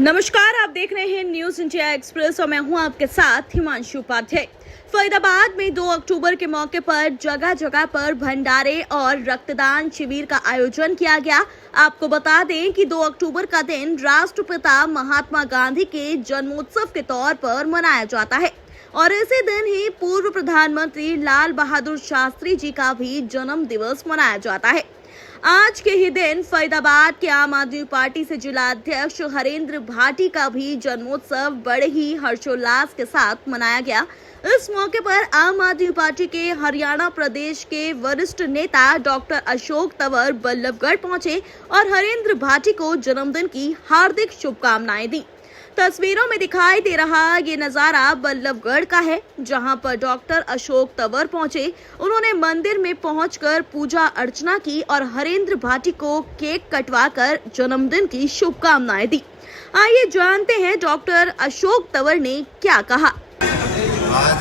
नमस्कार, आप देख रहे हैं न्यूज इंडिया एक्सप्रेस और मैं हूं आपके साथ हिमांशु उपाध्याय। फरीदाबाद में 2 अक्टूबर के मौके पर जगह जगह पर भंडारे और रक्तदान शिविर का आयोजन किया गया। आपको बता दें कि 2 अक्टूबर का दिन राष्ट्रपिता महात्मा गांधी के जन्मोत्सव के तौर पर मनाया जाता है और इसी दिन ही पूर्व प्रधानमंत्री लाल बहादुर शास्त्री जी का भी जन्म दिवस मनाया जाता है। आज के ही दिन फरीदाबाद के आम आदमी पार्टी से जिला अध्यक्ष हरेंद्र भाटी का भी जन्मोत्सव बड़े ही हर्षोल्लास के साथ मनाया गया। इस मौके पर आम आदमी पार्टी के हरियाणा प्रदेश के वरिष्ठ नेता डॉक्टर अशोक तंवर बल्लभगढ़ पहुंचे और हरेंद्र भाटी को जन्मदिन की हार्दिक शुभकामनाएं दी। तस्वीरों में दिखाई दे रहा ये नजारा बल्लभगढ़ का है, जहां पर डॉक्टर अशोक तंवर पहुंचे। उन्होंने मंदिर में पहुंचकर पूजा अर्चना की और हरेंद्र भाटी को केक कटवाकर जन्मदिन की शुभकामनाएं दी। आइए जानते हैं डॉक्टर अशोक तंवर ने क्या कहा। आज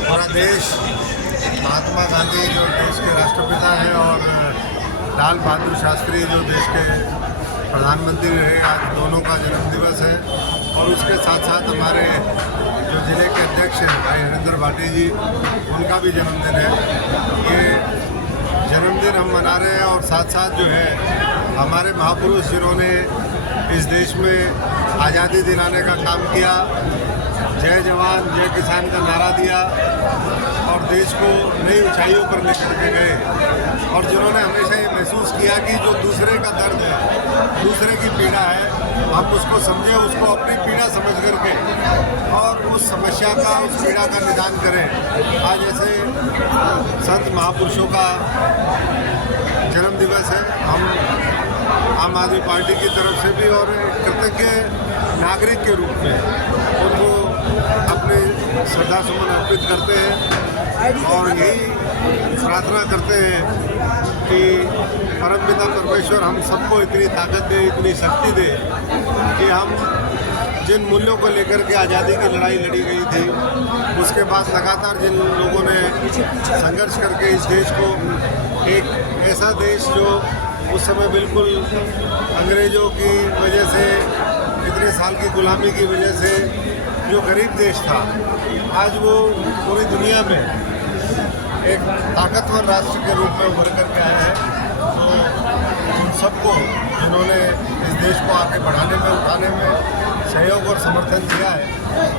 पूरा देश महात्मा गांधी जो देश के राष्ट्रपिता हैं और लाल बहादुर शास्त्री जो देश के प्रधानमंत्री रहे, आज दोनों का जन्म दिवस है। और उसके साथ साथ हमारे जो जिले के अध्यक्ष हैं भाई हरेंद्र भाटी जी, उनका भी जन्मदिन है। ये जन्मदिन हम मना रहे हैं और साथ साथ जो है हमारे महापुरुष जिन्होंने इस देश में आज़ादी दिलाने का काम किया, जय जवान जय किसान का नारा दिया और देश को नई ऊंचाइयों पर लेकर के गए। और जिन्होंने हमेशा ये महसूस किया कि जो दूसरे का दर्द है, दूसरे की पीड़ा है, हम उसको समझें, उसको अपनी पीड़ा समझ करके और उस समस्या का, उस पीड़ा का निदान करें। आज ऐसे संत महापुरुषों का जन्म दिवस है। हम आम आदमी पार्टी की तरफ से भी और कृतज्ञ नागरिक के रूप में उनको अपने श्रद्धा सुमन अर्पित करते हैं और यही प्रार्थना करते हैं कि परमपिता परमेश्वर हम सबको इतनी ताकत दे, इतनी शक्ति दे कि हम जिन मूल्यों को लेकर के आज़ादी की लड़ाई लड़ी गई थी, उसके बाद लगातार जिन लोगों ने संघर्ष करके इस देश को एक ऐसा देश जो उस समय बिल्कुल अंग्रेज़ों की वजह से, इतने साल की गुलामी की वजह से जो गरीब देश था, आज वो पूरी दुनिया में एक ताकतवर राष्ट्र के रूप में उभर कर के आया है। तो उन सबको जिन्होंने इस देश को आगे बढ़ाने में, उठाने में सहयोग और समर्थन दिया है,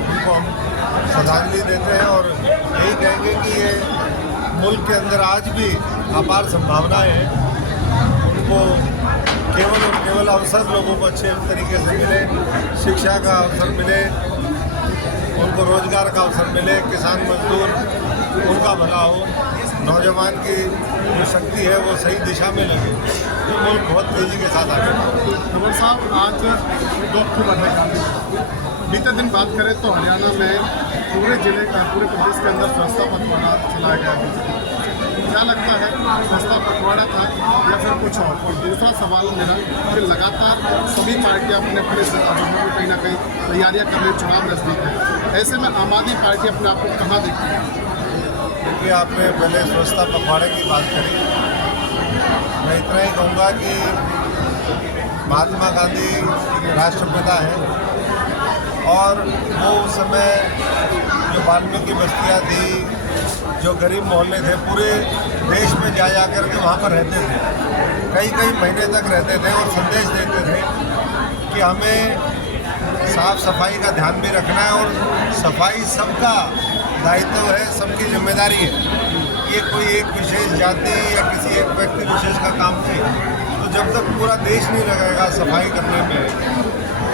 उनको हम श्रद्धांजलि देते हैं और यही कहेंगे कि ये मुल्क के अंदर आज भी अपार संभावनाएं हैं। उनको केवल और केवल अवसर लोगों को अच्छे तरीके से मिले, शिक्षा का अवसर मिले, उनको रोजगार का अवसर मिले, किसान मजदूर उनका भला हो, नौजवान की जो शक्ति है वो सही दिशा में लगे, तो मुल्क बहुत तेज़ी के साथ आगे बढ़े। तंवर साहब, आज 2 अक्टूबर है गांधी। बीते दिन बात करें तो हरियाणा में पूरे जिले का, पूरे प्रदेश के अंदर स्वच्छता पखवाड़ा चलाया गया। क्या लगता है, स्वच्छता पखवाड़ा था या फिर कुछ और दूसरा सवाल मेरा कि लगातार सभी पार्टियां अपने अपने कहीं ना कहीं तैयारियां कर रही, चुनाव नजदीक है, ऐसे में आम आदमी पार्टी अपने आप को कहाँ देखती है? क्योंकि आपने पहले स्वच्छता पखवाड़े की बात करी, मैं इतना ही कहूँगा कि महात्मा गांधी राष्ट्रपिता हैं और वो उस समय जो वाल्मीकि बस्तियाँ थी, जो गरीब मोहल्ले थे, पूरे देश में जा कर के वहाँ पर रहते थे, कई महीने तक रहते थे और संदेश देते थे कि हमें साफ सफाई का ध्यान भी रखना है और सफाई सबका दायित्व है, सबकी जिम्मेदारी है। ये कोई एक विशेष जाति या किसी एक व्यक्ति विशेष का काम नहीं। तो जब तक पूरा देश नहीं लगेगा सफाई करने में,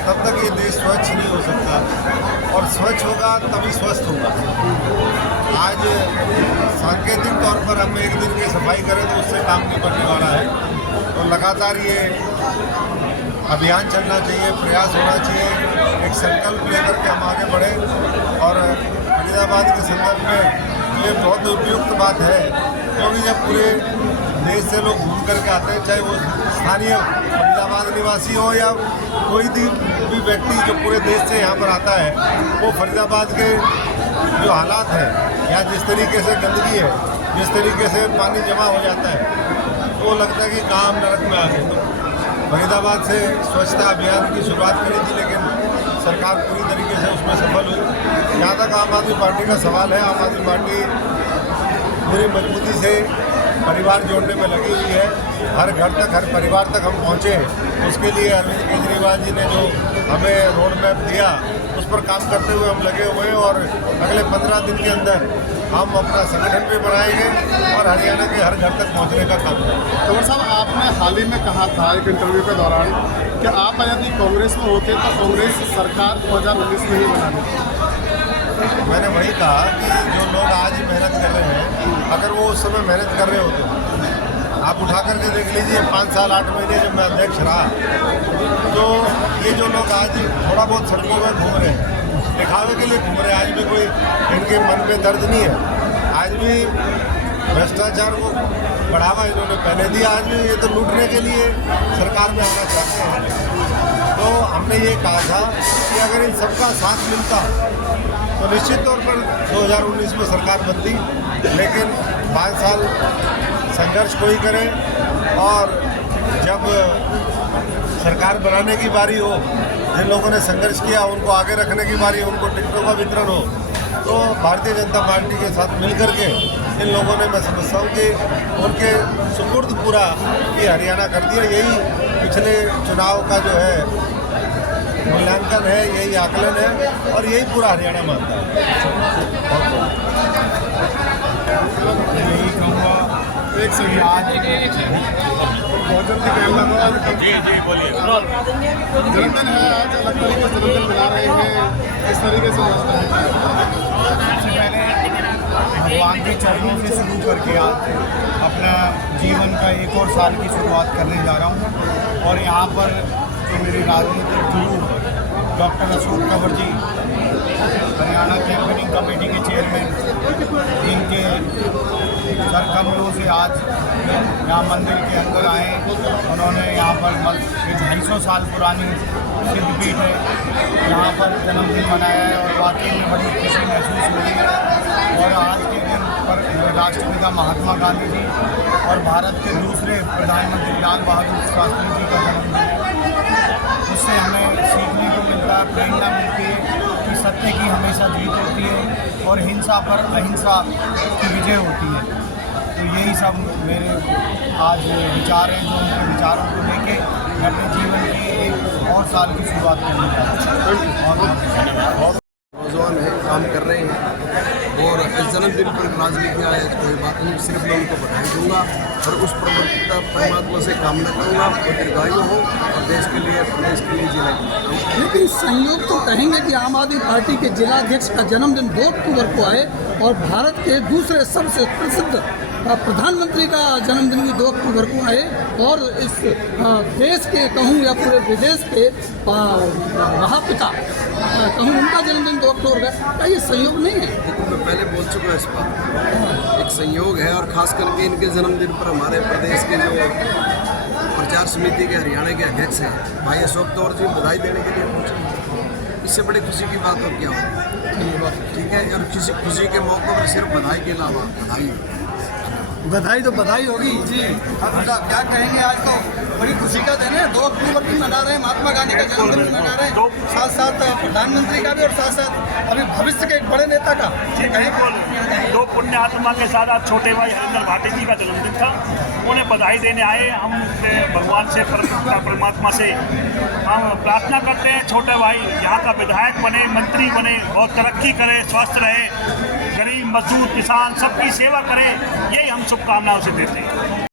तब तक ये देश स्वच्छ नहीं हो सकता और स्वच्छ होगा तभी स्वस्थ होगा। आज सांकेतिक तौर पर हम एक दिन की सफाई करें तो उससे काम नहीं बनने वाला है। तो लगातार ये अभियान चलना चाहिए, प्रयास होना चाहिए, एक संकल्प लेकर के हम आगे बढ़ें। और फरीदाबाद के संदर्भ में ये बहुत उपयुक्त बात है, क्योंकि जब पूरे देश से लोग घूम करके आते हैं, चाहे वो स्थानीय फरीदाबाद निवासी हो या कोई भी व्यक्ति जो पूरे देश से यहाँ पर आता है, वो फरीदाबाद के जो हालात हैं या जिस तरीके से गंदगी है, जिस तरीके से पानी जमा हो जाता है, तो लगता है कि कहाँ हम नरक में आ गए। फरीदाबाद से स्वच्छता अभियान की शुरुआत करी थी, लेकिन सरकार पूरी तरीके से उसमें सफल हुई। जहाँ तक आम आदमी पार्टी का सवाल है, आम आदमी पार्टी पूरी मजबूती से परिवार जोड़ने में लगी हुई है। हर घर तक, हर परिवार तक हम पहुँचे, उसके लिए अरविंद केजरीवाल जी ने जो हमें रोड मैप दिया, उस पर काम करते हुए हम लगे हुए हैं और अगले 15 दिन के अंदर हम अपना संगठन भी बनाएंगे और हरियाणा के हर घर तक पहुंचने का काम करेंगे। तंवर साहब, आपने हाल ही में कहा था एक इंटरव्यू के दौरान कि आप यदि कांग्रेस में होते तो कांग्रेस सरकार 2019 में ही बनानी। मैंने वही कहा कि जो लोग आज मेहनत कर रहे हैं, अगर वो उस समय मेहनत कर रहे होते, आप उठा करके देख लीजिए 5 साल 8 महीने जब मैं अध्यक्ष रहा, तो ये जो लोग आज थोड़ा बहुत सड़कों में घूम रहे हैं, दिखावे के लिए घूम रहे हैं, आज भी कोई इनके मन में दर्द नहीं है। आज भी भ्रष्टाचार को बढ़ावा इन्होंने पहले दिया, आज भी ये तो लूटने के लिए सरकार में आना चाहते हैं। तो हमने ये कहा था कि अगर इन सबका साथ मिलता तो निश्चित तौर पर 2019 में सरकार बनती, लेकिन 5 साल संघर्ष कोई करे और जब सरकार बनाने की बारी हो, जिन लोगों ने संघर्ष किया उनको आगे रखने की बारी, उनको टिकटों का वितरण हो, तो भारतीय जनता पार्टी के साथ मिलकर के इन लोगों ने, मैं समझता हूँ कि उनके सुपुर्द पूरा ये हरियाणा कर दिया। यही पिछले चुनाव का जो है मूल्यांकन है, यही आकलन है और यही पूरा हरियाणा मानता है। यही कहूँगा, एक सही आज बहुत जल्दी कहना होगा। जी बोलिए। जन्मदिन है आज, अलग तरीके से जन्मदिन मना रहे हैं, इस तरीके से सबसे पहले भगवान के चरणों से शुरू करके आज अपना जीवन का एक और साल की शुरुआत करने जा रहा हूँ। और यहाँ पर जो मेरे राजनीतिक गुरु डॉक्टर अशोक कंवर जी, हरियाणा कैंपेनिंग कमेटी के चेयरमैन, इनके सरकमलों से आज यहाँ मंदिर के अंदर आए। उन्होंने यहाँ पर 250 साल पुरानी सिद्धपीठ है, यहाँ पर जन्मदिन मनाया है और वाकई में बड़ी खुशी महसूस हुई है। और आज के दिन पर राष्ट्रपिता महात्मा गांधी जी और भारत के दूसरे प्रधानमंत्री लाल बहादुर शास्त्री जी का जन्मदिन है। उससे हमें सीखने को मिलता है, प्रेरणा मिलती है कि सत्य की हमेशा जीत होती है और हिंसा पर अहिंसा की विजय होती है। तो यही सब मेरे आज विचार हैं, जो उनके विचारों को लेके मैं अपने जीवन की एक और साल की शुरुआत करने जा रहा हूँ। नौजवान है, काम कर रहे हैं और इस जन्मदिन पर राजनीति आया कोई बात नहीं, सिर्फ मैं उनको बधाई दूंगा और उस परमात्मा से कामना करूंगा वो दीर्घायु हो और देश के लिए, प्रदेश के लिए जिला। लेकिन संयोग तो कहेंगे कि आम आदमी पार्टी के जिलाध्यक्ष का जन्मदिन 2 अक्टूबर को आए और भारत के दूसरे सबसे प्रसिद्ध प्रधानमंत्री का जन्मदिन भी 2 अक्टूबर को आए और इस देश के कहूँ या पूरे विदेश के महापिता कहूँ उनका जन्मदिन 2 अक्टूबर का ये संयोग नहीं है। देखो, मैं पहले बोल चुका इस बात, एक संयोग है और खास करके इनके जन्मदिन पर हमारे प्रदेश के जो प्रचार समिति के हरियाणा के अध्यक्ष हैं भाई अशोक कंवर जी बधाई देने के लिए पहुँचे। इससे बड़ी खुशी की बात और क्या होगी, ठीक है। और किसी खुशी के मौके पर सिर्फ बधाई के अलावा बधाई तो बधाई होगी जी। अब क्या कहेंगे, आज तो बड़ी खुशी का दिन है, 2 अक्टूबर भी मना रहे हैं, महात्मा गांधी का जन्मदिन भी मना रहे हैं, साथ साथ प्रधानमंत्री का भी और साथ साथ अभी भविष्य के एक बड़े नेता का। बिल्कुल, 2 पुण्य आत्मा के साथ आज छोटे भाई हरिंदर भाटी जी का जन्मदिन था, उन्हें बधाई देने आए। हम भगवान से, परमात्मा से हम प्रार्थना करते हैं छोटे भाई यहाँ का विधायक बने, मंत्री बने, बहुत तरक्की करे, स्वस्थ रहे, गरीब मजदूर किसान सबकी सेवा करे, यही हम शुभकामनाओं से देते हैं।